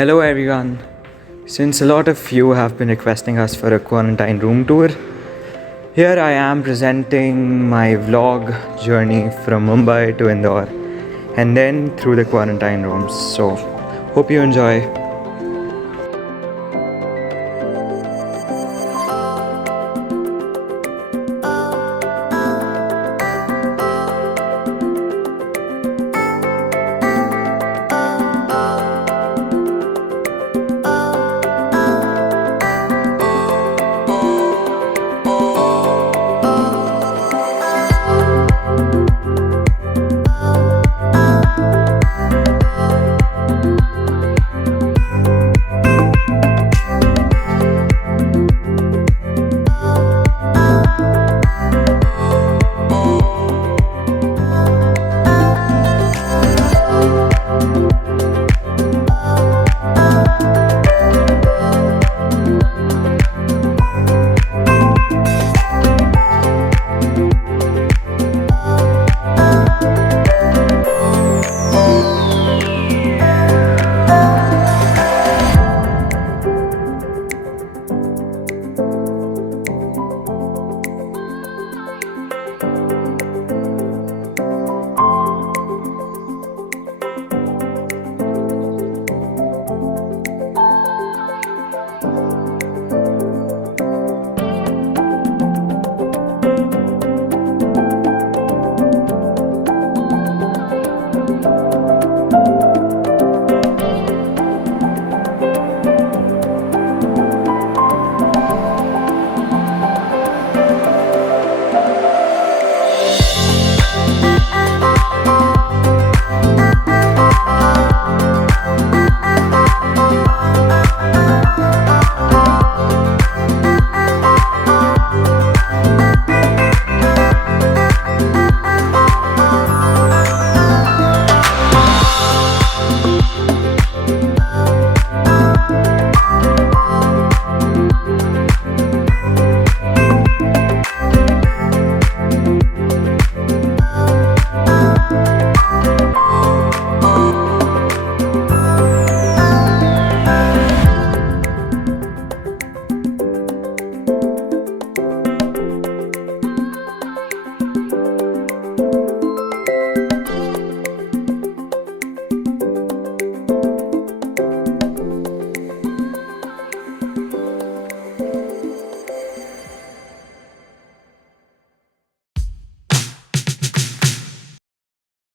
Hello everyone. Since a lot of you have been requesting us for a quarantine room tour, here I am presenting my vlog journey from Mumbai to Indore and then through the quarantine rooms. So, hope you enjoy.